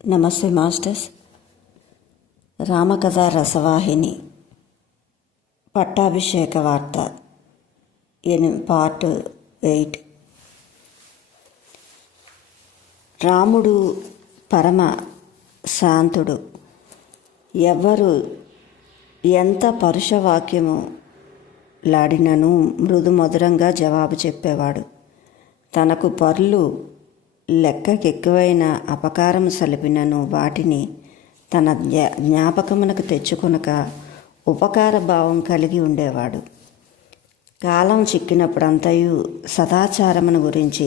నమస్తే మాస్టర్స్. రామకథ రసవాహిని పట్టాభిషేక వార్త పార్ట్ 8. రాముడు పరమ శాంతుడు. ఎవ్వరు ఎంత పరుషవాక్యము లాడినను మృదు మధురంగా జవాబు చెప్పేవాడు. తనకు పరులు లెక్కకెక్కువైన అపకారము సలిపినను వాటిని తన జ్ఞాపకమునకు తెచ్చుకొనక ఉపకార భావం కలిగి ఉండేవాడు. కాలం చిక్కినప్పుడంతయు సదాచారమును గురించి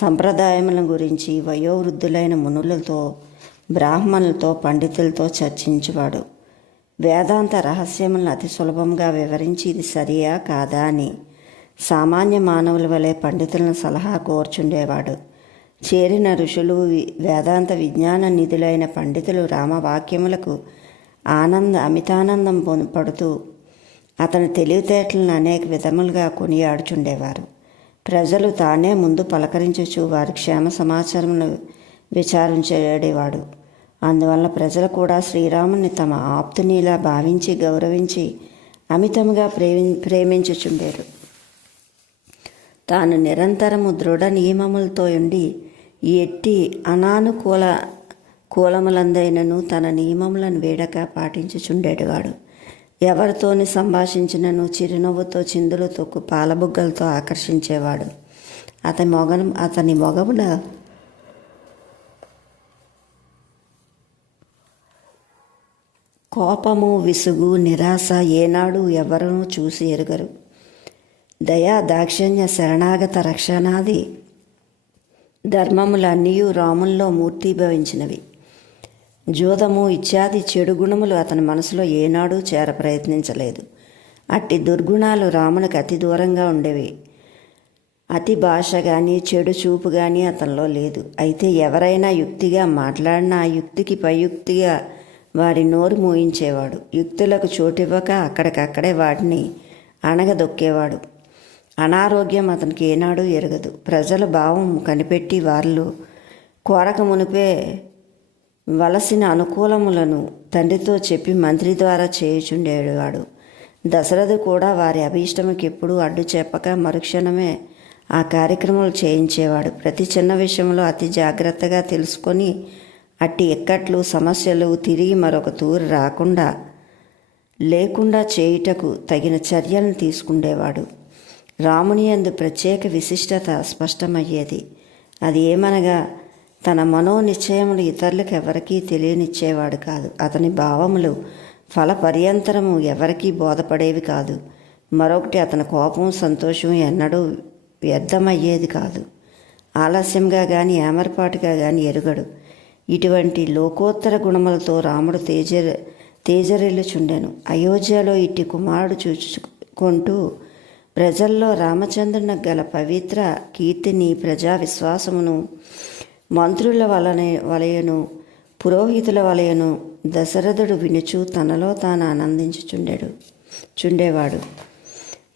సంప్రదాయముల గురించి వయోవృద్ధులైన మునులతో, బ్రాహ్మణులతో, పండితులతో చర్చించేవాడు. వేదాంత రహస్యములను అతి సులభంగా వివరించి ఇది సరియా కాదా అని సామాన్య మానవుల వలె పండితులను సలహా కోర్చుండేవాడు. చేరిన ఋషులు, వేదాంత విజ్ఞాన నిధులైన పండితులు రామవాక్యములకు అమితానందం పడుతూ అతని తెలివితేటలను అనేక విధములుగా కొనియాడుచుండేవారు. ప్రజలు తానే ముందు పలకరించుచు వారి క్షేమ సమాచారమును విచారించేవాడు. అందువల్ల ప్రజలు కూడా శ్రీరాముని తమ ఆప్తునిలా భావించి గౌరవించి అమితముగా ప్రేమించుచుండేరు. తాను నిరంతరము దృఢ నియమములతో ఉండి ఎట్టి కూలములందైనను తన నియమములను వేడక పాటించుచుండేటివాడు. ఎవరితోని సంభాషించినను చిరునవ్వుతో, చిందులు తొక్కు పాలబుగ్గలతో ఆకర్షించేవాడు. అతని మొగమున కోపము, విసుగు, నిరాశ ఏనాడు ఎవరూ చూసి ఎరుగరు. దయా, దాక్షిణ్య, శరణాగత, రక్షణాది ధర్మములన్నీ రాముల్లో మూర్తిభవించినవి. జోదము ఇత్యాది చెడు గుణములు అతని మనసులో ఏనాడూ చేర ప్రయత్నించలేదు. అట్టి దుర్గుణాలు రామునికి అతి దూరంగా ఉండేవి. అతి భాష కానీ చెడు చూపు కానీ అతనిలో లేదు. అయితే ఎవరైనా యుక్తిగా మాట్లాడినా ఆ యుక్తికి పైయుక్తిగా వారి నోరు మూయించేవాడు. యుక్తులకు చోటివ్వక అక్కడికక్కడే వాటిని అణగదొక్కేవాడు. అనారోగ్యం అతనికి ఏనాడూ ఎరగదు. ప్రజల భావం కనిపెట్టి వాళ్ళు కోరక మునిపే వలసిన అనుకూలములను తండ్రితో చెప్పి మంత్రి ద్వారా చేయుచుండేవాడు. దశరథు కూడా వారి అభీష్టముకి ఎప్పుడూ అడ్డు చెప్పక మరుక్షణమే ఆ కార్యక్రమాలు చేయించేవాడు. ప్రతి చిన్న విషయంలో అతి జాగ్రత్తగా తెలుసుకొని అట్టి ఇక్కట్లు, సమస్యలు తిరిగి మరొక తూరు లేకుండా చేయుటకు తగిన చర్యలను తీసుకుండేవాడు. రాముని యందు ప్రత్యేక విశిష్టత స్పష్టమయ్యేది. అది ఏమనగా తన మనోనిశ్చయములు ఇతరులకు ఎవరికీ తెలియనిచ్చేవాడు కాదు. అతని భావములు ఫలపర్యంతరము ఎవరికీ బోధపడేవి కాదు. మరొకటి, అతని కోపం, సంతోషం ఎన్నడూ వ్యర్థమయ్యేది కాదు. ఆలస్యంగా కానీ ఏమరపాటుగా కానీ ఎరుగడు. ఇటువంటి లోకోత్తర గుణములతో రాముడు తేజరిల్లుచుండెను. అయోధ్యలో ఇట్టి కుమారుడు చూచుకుంటూ ప్రజల్లో రామచంద్రుని గల పవిత్ర కీర్తిని, ప్రజా విశ్వాసమును మంత్రుల వలయను, పురోహితుల వలయను దశరథుడు వినుచు తనలో తాను ఆనందించుచుండేవాడు.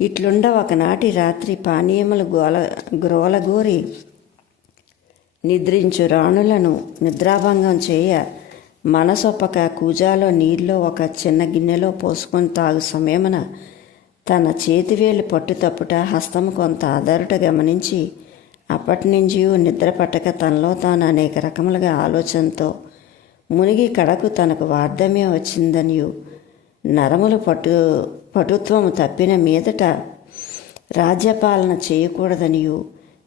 ఇట్లుండ ఒకనాటి రాత్రి పానీయములు గ్రోలగోరి నిద్రించు రాణులను నిద్రాభంగం చేయ మనసొప్పక కూజాలో నీళ్ళలో ఒక చిన్న గిన్నెలో పోసుకొని తాగు సమయమున తన చేతివేలు పట్టుతప్పుట, హస్తము కొంత అదరుట గమనించి అప్పటి నుంచి నిద్ర పట్టక తనలో తాను అనేక రకములుగా ఆలోచనతో మునిగి కడకు తనకు వార్ధమ్యం వచ్చిందనియు, నరములు పటుత్వము తప్పిన మీదట రాజ్యపాలన చేయకూడదనియు,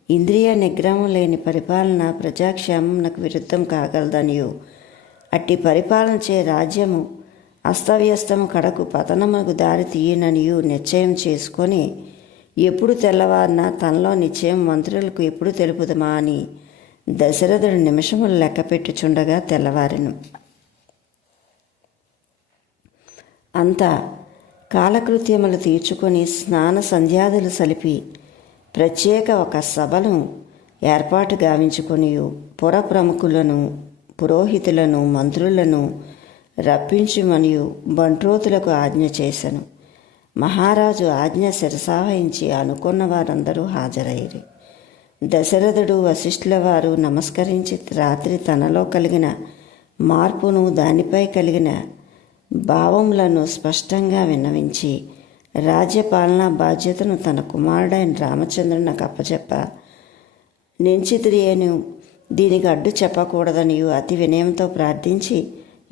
ఇంద్రియ నిగ్రహం లేని పరిపాలన ప్రజాక్షేమమునకు విరుద్ధం కాగలదనియు, అట్టి పరిపాలన చే రాజ్యము అస్తవ్యస్తము కడకు పతనముకు దారి తీయననియు నిశ్చయం చేసుకొని ఎప్పుడు తెల్లవారినా తనలో నిశ్చయం మంత్రులకు ఎప్పుడు తెలుపుదమా అని దశరథుడు నిమిషములు లెక్క పెట్టుచుండగా తెల్లవారెను. అంతా కాలకృత్యములు తీర్చుకొని స్నాన సంధ్యాదులు సలిపి ప్రత్యేక ఒక సభను ఏర్పాటు గావించుకొని పుర ప్రముఖులను, పురోహితులను, మంత్రులను రప్పించుమనియు బంట్రోతులకు ఆజ్ఞ చేశాను. మహారాజు ఆజ్ఞ శిరసావహించి అనుకున్న వారందరూ హాజరయ్యారు. దశరథుడు వశిష్ఠుల వారు నమస్కరించి రాత్రి తనలో కలిగిన మార్పును, దానిపై కలిగిన భావములను స్పష్టంగా విన్నవించి రాజ్యపాలనా బాధ్యతను తన కుమారుడైన రామచంద్రునికి అప్పచెప్ప నించితుడియేను దీనికి అడ్డు చెప్పకూడదనియు అతి వినయంతో ప్రార్థించి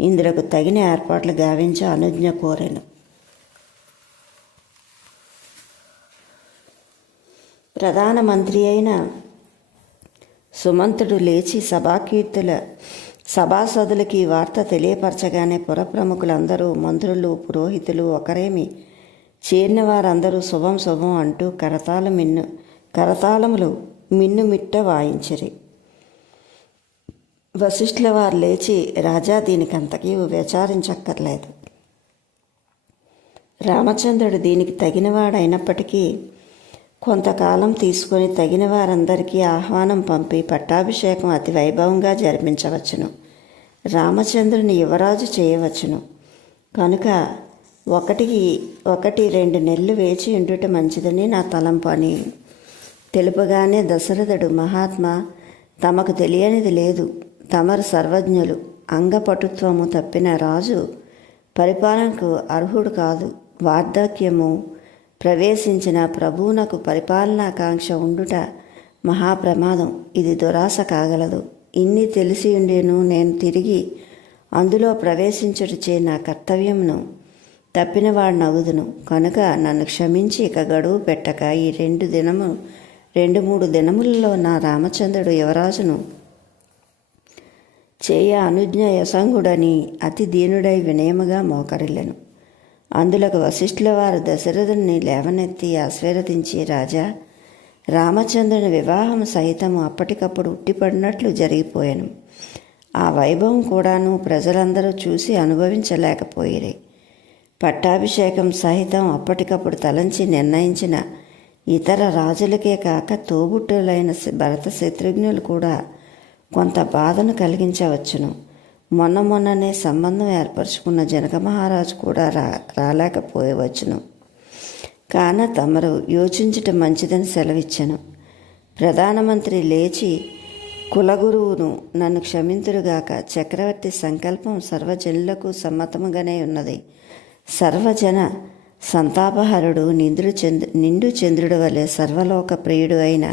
ఇందులకు తగిన ఏర్పాట్లు గావించి అనుజ్ఞ కోరెను. ప్రధానమంత్రి అయిన సుమంతుడు లేచి సభాసదులకి వార్త తెలియపరచగానే పురప్రముఖులందరూ, మంత్రులు, పురోహితులు ఒకరేమి చేరిన వారందరూ శుభం శుభం అంటూ కరతాళములు మిన్నుమిట్ట వాయించిరి. వశిష్ఠుల వారు లేచి, రాజా, దీనికంతకీ విచారించక్కర్లేదు. రామచంద్రుడు దీనికి తగినవాడైనప్పటికీ కొంతకాలం తీసుకొని తగిన వారందరికీ ఆహ్వానం పంపి పట్టాభిషేకం అతి వైభవంగా జరిపించవచ్చును. రామచంద్రుని యువరాజు చేయవచ్చును. కనుక 1-2 నెలలు వేచి ఉండుట మంచిదని నా తలంపు అని తెలుపగానే దశరథుడు, మహాత్మా, తమకు తెలియనిది లేదు. తమరు సర్వజ్ఞులు. అంగపటుత్వము తప్పిన రాజు పరిపాలనకు అర్హుడు కాదు. వార్ధక్యము ప్రవేశించిన ప్రభువునకు పరిపాలనాకాంక్ష ఉండుట మహాప్రమాదం. ఇది దురాశ కాగలదు. ఇన్ని తెలిసి ఉండేను నేను తిరిగి అందులో ప్రవేశించుటచే నా కర్తవ్యమును తప్పినవాడినగుదును. కనుక నన్ను క్షమించి ఇక గడువు పెట్టక ఈ 2-3 దినములలో నా రామచంద్రుడు యువరాజును చేయ అనుజ్ఞ యసంగుడని అతి దీనుడై వినయముగా మోకరిల్లెను. అందులకు వశిష్ఠుల వారు దశరథుని లేవనెత్తి ఆశీర్వదించి, రాజా, రామచంద్రుని వివాహం సహితము అప్పటికప్పుడు ఉట్టిపడినట్లు జరిగిపోయాను. ఆ వైభవం కూడాను ప్రజలందరూ చూసి అనుభవించలేకపోయిరి. పట్టాభిషేకం సహితం అప్పటికప్పుడు తలంచి నిర్ణయించిన ఇతర రాజులకే కాక తోబుట్టులైన భరత శత్రుఘ్నులు కూడా కొంత బాధను కలిగించవచ్చును. మొన్ననే సంబంధం ఏర్పరచుకున్న జనక మహారాజు కూడా రాలేకపోయవచ్చును. కాన తమరు యోచించటం మంచిదని సెలవిచ్చెను. ప్రధానమంత్రి లేచి, కులగురువును నన్ను క్షమింతురుగాక. చక్రవర్తి సంకల్పం సర్వజనులకు సమ్మతముగానే ఉన్నది. సర్వజన సంతాపహరుడు, నిండు చంద్రుడు వలె సర్వలోక ప్రియుడు అయిన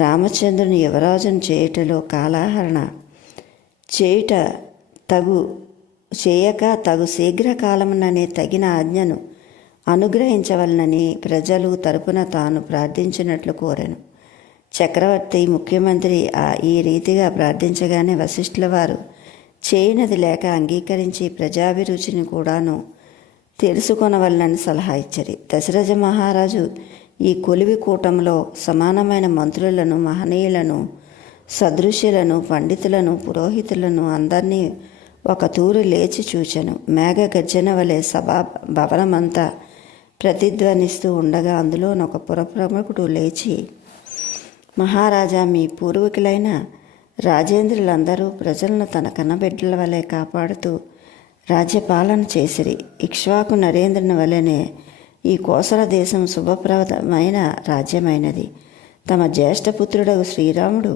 రామచంద్రుని యువరాజును చేయుటలో కాలహరణ చేయక తగు శీఘ్రకాలముననే తగిన ఆజ్ఞను అనుగ్రహించవలనని ప్రజలు తరపున తాను ప్రార్థించినట్లు కోరెను. చక్రవర్తి ముఖ్యమంత్రి ఈ రీతిగా ప్రార్థించగానే వశిష్ఠుల వారు చేయనది లేక అంగీకరించి ప్రజాభిరుచిని కూడాను తెలుసుకొనవలనని సలహా ఇచ్చరి. దశరథ మహారాజు ఈ కొలివి కూటంలో సమానమైన మంత్రులను, మహనీయులను, సదృశ్యులను, పండితులను, పురోహితులను అందరినీ ఒక తూరు లేచి చూచెను. మేఘ గర్జన వలె సభా భవనమంతా ప్రతిధ్వనిస్తూ ఉండగా అందులోనొక పురప్రముఖుడు లేచి, మహారాజా, మీ పూర్వీకులైన రాజేంద్రులందరూ ప్రజలను తన కన్నబిడ్డల వలె కాపాడుతూ రాజ్యపాలన చేసిరి. ఇక్ష్వాకు నరేంద్రుని వలెనే ఈ కోసల దేశం శుభప్రదమైన రాజ్యమైనది. తమ జ్యేష్ఠపుత్రుడు శ్రీరాముడు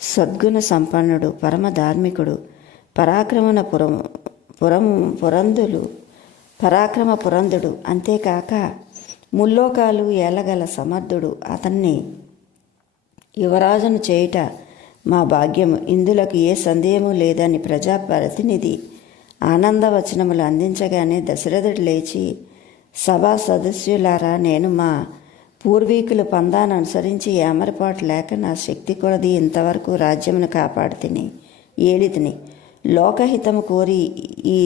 సద్గుణ సంపన్నుడు, పరమ ధార్మికుడు, పరాక్రమ పురంధుడు, అంతేకాక ముల్లోకాలు ఏలగల సమర్థుడు. అతన్ని యువరాజును చేయుట మా భాగ్యము. ఇందులకు ఏ సందేహము లేదని ప్రజాప్రతినిధి ఆనందవచనములు అందించగానే దశరథుడు లేచి, సభా సదస్యులారా, నేను మా పూర్వీకుల పందాను అనుసరించి ఏమరపాటు లేక నా శక్తి కొలది ఇంతవరకు రాజ్యమును కాపాడుతిని, ఏలితిని. లోకహితము కోరి ఈ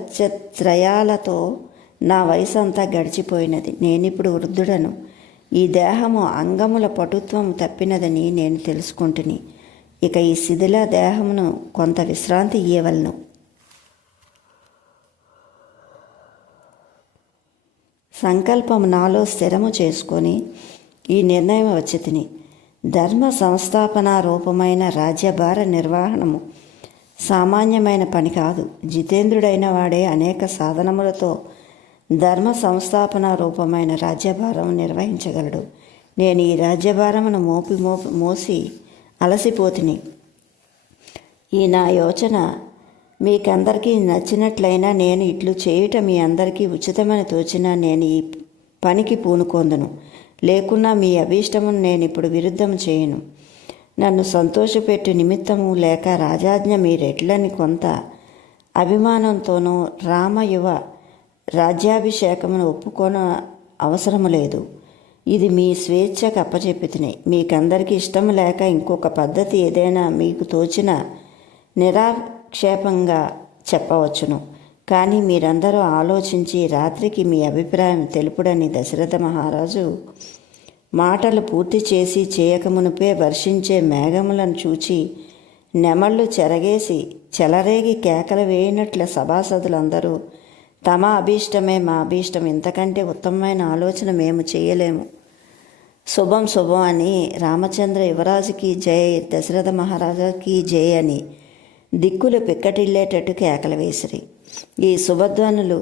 శ్వేతఛత్రయాలతో నా వయసంతా గడిచిపోయినది. నేనిప్పుడు వృద్ధుడను. ఈ దేహము అంగముల పటుత్వం తప్పినదని నేను తెలుసుకుంటుని. ఇక ఈ శిథిల దేహమును కొంత విశ్రాంతి ఇయ్యవలను. సంకల్పము నాలో స్థిరము చేసుకొని ఈ నిర్ణయం వచ్చి తిని. ధర్మ సంస్థాపన రూపమైన రాజ్యభార నిర్వహణము సామాన్యమైన పని కాదు. జితేంద్రుడైన వాడే అనేక సాధనములతో ధర్మ సంస్థాపన రూపమైన రాజ్యభారం నిర్వహించగలడు. నేను ఈ రాజ్యభారమును మోసి అలసిపోతిని. ఈ నా యోచన మీకందరికీ నచ్చినట్లయినా నేను ఇట్లు చేయుట మీ అందరికీ ఉచితమని తోచినా నేను ఈ పనికి పూనుకొందును. లేకున్నా మీ అభీష్టమును నేను ఇప్పుడు విరుద్ధము చేయను. నన్ను సంతోషపెట్టు నిమిత్తము లేక రాజాజ్ఞ మీరెట్లని కొంత అభిమానంతోనూ రామయువ రాజ్యాభిషేకమును ఒప్పుకోన అవసరము లేదు. ఇది మీ స్వేచ్ఛకు అప్పచెప్పితిని. మీకందరికీ ఇష్టము లేక ఇంకొక పద్ధతి ఏదైనా మీకు తోచిన నిరాక్షేపంగా చెప్పవచ్చును. కానీ మీరందరూ ఆలోచించి రాత్రికి మీ అభిప్రాయం తెలుపుడని దశరథ మహారాజు మాటలు పూర్తి చేసి చేయకమునుపే వర్షించే మేఘములను చూచి నెమళ్ళు చెలరేగి కేకలు వేయినట్ల సభాసదులందరూ తమ అభీష్టమే మా అభీష్టం, ఇంతకంటే ఉత్తమమైన ఆలోచన మేము చేయలేము, శుభం శుభం అని రామచంద్ర యువరాజుకి జై, దశరథ మహారాజుకి జై అని దిక్కులు పిక్కటిల్లేటట్టు కేకలు వేసిరి. ఈ శుభధ్వనులు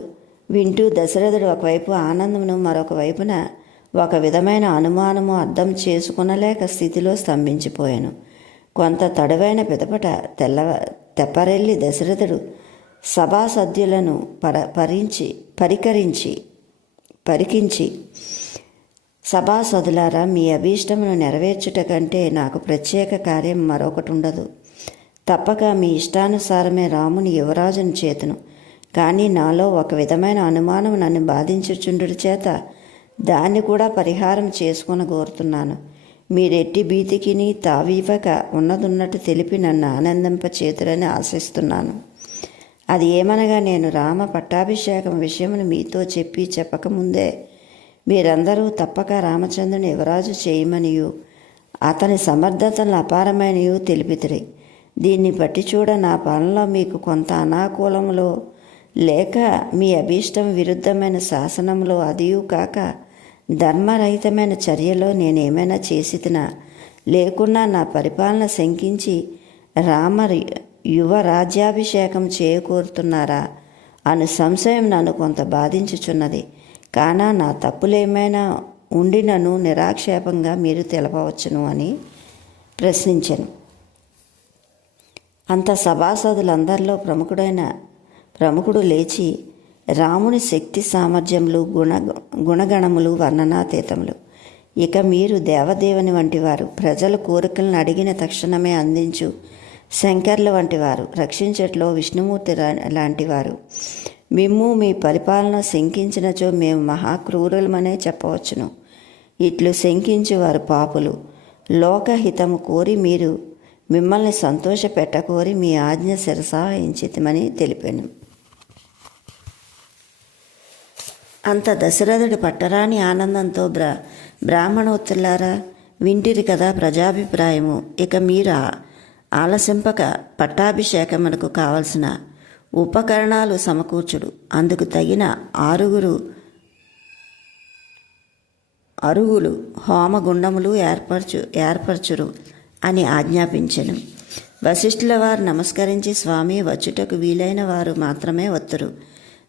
వింటూ దశరథుడు ఒకవైపు ఆనందమును మరొక వైపున ఒక విధమైన అనుమానము అర్థం చేసుకునలేక స్థితిలో స్తంభించిపోయాను. కొంత తడువైన పిదపట తెప్పరెల్లి దశరథుడు సభాసద్యులను పరికించి సభాసదులారా, మీ అభీష్టమును నెరవేర్చుట కంటే నాకు ప్రత్యేక కార్యం మరొకటి ఉండదు. తప్పక మీ ఇష్టానుసారమే రాముని యువరాజును చేతును. కానీ నాలో ఒక విధమైన అనుమానం నన్ను బాధించుచుండుట చేత దాన్ని కూడా పరిహారం చేసుకుని కోరుతున్నాను. మీరెట్టి భీతికిని తావివ్వక ఉన్నదున్నట్టు తెలిపి నన్ను ఆనందింపచేతురని ఆశిస్తున్నాను. అది ఏమనగా, నేను రామ పట్టాభిషేకం విషయమును మీతో చెప్పకముందే మీరందరూ తప్పక రామచంద్రుని యువరాజు చేయమనియు అతని సమర్థతలను అపారమైనయు తెలిపితిరి. దీన్ని బట్టి చూడ నా పాలనలో మీకు కొంత అనాకూలములో లేక మీ అభీష్టం విరుద్ధమైన శాసనంలో అదియూ కాక ధర్మరహితమైన చర్యలో నేనేమైనా చేసితినా, లేకున్నా నా పరిపాలన శంకించి రామ యువ రాజ్యాభిషేకం చేయకూరుతున్నారా అను సంశయం నన్ను కొంత బాధించుచున్నది. కానా నా తప్పులేమైనా ఉండినను నిరాక్షేపంగా మీరు తెలపవచ్చును అని ప్రశ్నించెను. అంత సభాసదులందరిలో ప్రముఖుడు లేచి, రాముని శక్తి సామర్థ్యములు గుణగణములు వర్ణనాతీతములు. ఇక మీరు దేవదేవుని వంటివారు, ప్రజల కోరికలను అడిగిన తక్షణమే అందించు శంకర్ల వంటివారు, రక్షించట్లో విష్ణుమూర్తి లాంటివారు. మిమ్ము మీ పరిపాలన శంకించినచో మేము మహాక్రూరులమనే చెప్పవచ్చును. ఇట్లు శంకించువారు పాపులు. లోకహితము కోరి మీరు మిమ్మల్ని సంతోషపెట్టకోరి మీ ఆజ్ఞ శిరసాహించితమని తెలిపాను. అంత దశరథుడు పట్టరాని ఆనందంతో బ్రాహ్మణోత్తరులారా, వింటిరి కదా ప్రజాభిప్రాయము. ఇక మీరు ఆలసింపక పట్టాభిషేకమునకు కావలసిన ఉపకరణాలు సమకూర్చుడు, అందుకు తగిన అరుగులు హోమగుండములు ఏర్పరచురు అని ఆజ్ఞాపించెను. వశిష్ఠుల వారు నమస్కరించి, స్వామి, వచ్చుటకు వీలైన వారు మాత్రమే వత్తురు.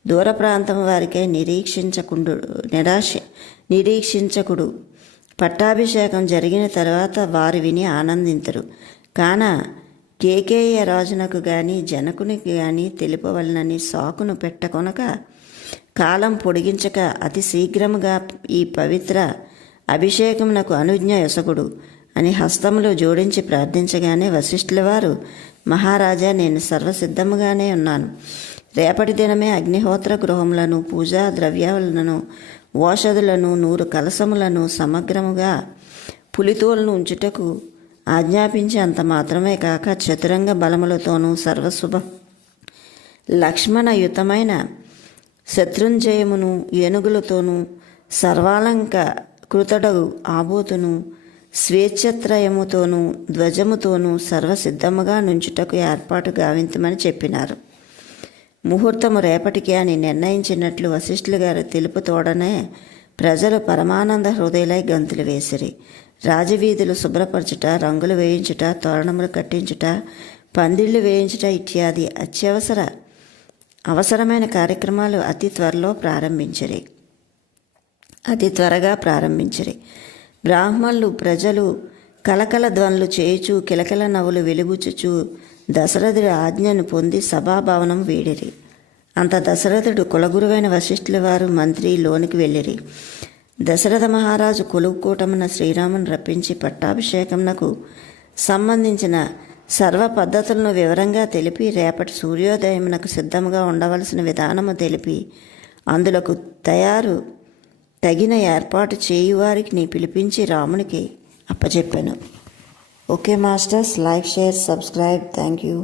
దూర ప్రాంతం వారికై నిరీక్షించకుడు. పట్టాభిషేకం జరిగిన తర్వాత వారు విని ఆనందింతురు. కాన కేకేయ రాజునకు గాని జనకునికి గాని తెలుపవలనని సాకును పెట్టకొనక కాలం పొడిగించక అతి శీఘ్రముగా ఈ పవిత్ర అభిషేకమునకు అనుజ్ఞ యొసగుడు అని హస్తములు జోడించి ప్రార్థించగానే వశిష్ఠుల వారు, మహారాజా, నేను సర్వసిద్ధముగానే ఉన్నాను. రేపటి దినమే అగ్నిహోత్ర గృహములను, పూజా ద్రవ్యాలను, ఓషధులను, 100 కలశములను సమగ్రముగా పులితోలను ఉంచుటకు ఆజ్ఞాపించి, అంత మాత్రమే కాక చతురంగ బలములతోనూ సర్వశుభ లక్ష్మణయుతమైన శత్రుంజయమును ఏనుగులతోనూ సర్వాలంక కృతడగు ఆబోతును స్వేచ్ఛత్రయముతోనూ ధ్వజముతోనూ సర్వసిద్ధముగా నుంచుటకు ఏర్పాటు గావించమని చెప్పినారు. ముహూర్తము రేపటికి అని నిర్ణయించినట్లు వశిష్ఠులు గారు తెలుపుతోడనే ప్రజలు పరమానంద హృదయులై గంతులు వేసిరి. రాజవీధులు శుభ్రపరచుట, రంగులు వేయించుట, తోరణములు కట్టించుట, పందిళ్లు వేయించుట ఇత్యాది అవసరమైన కార్యక్రమాలు అతి త్వరగా ప్రారంభించిరి. బ్రాహ్మణులు ప్రజలు కలకల ధ్వనులు చేయుచు, కిలకిల నవ్వులు వెలుబుచ్చుచు దశరథుడి ఆజ్ఞను పొంది సభాభవనం వీడిరి. అంత దశరథుడు కులగురువైన వశిష్ఠుల వారు మంత్రి లోనికి వెళ్ళిరి. దశరథ మహారాజు కొలువుకూటమున శ్రీరామును రప్పించి పట్టాభిషేకమునకు సంబంధించిన సర్వ పద్ధతులను వివరంగా తెలిపి, రేపటి సూర్యోదయమునకు సిద్ధముగా ఉండవలసిన విధానము తెలిపి, అందులకు తగిన ఏర్పాటు చేయువారికి పిలిపించి రామునికి అప్పచెప్పాను. Okay masters, like, share, subscribe. Thank you.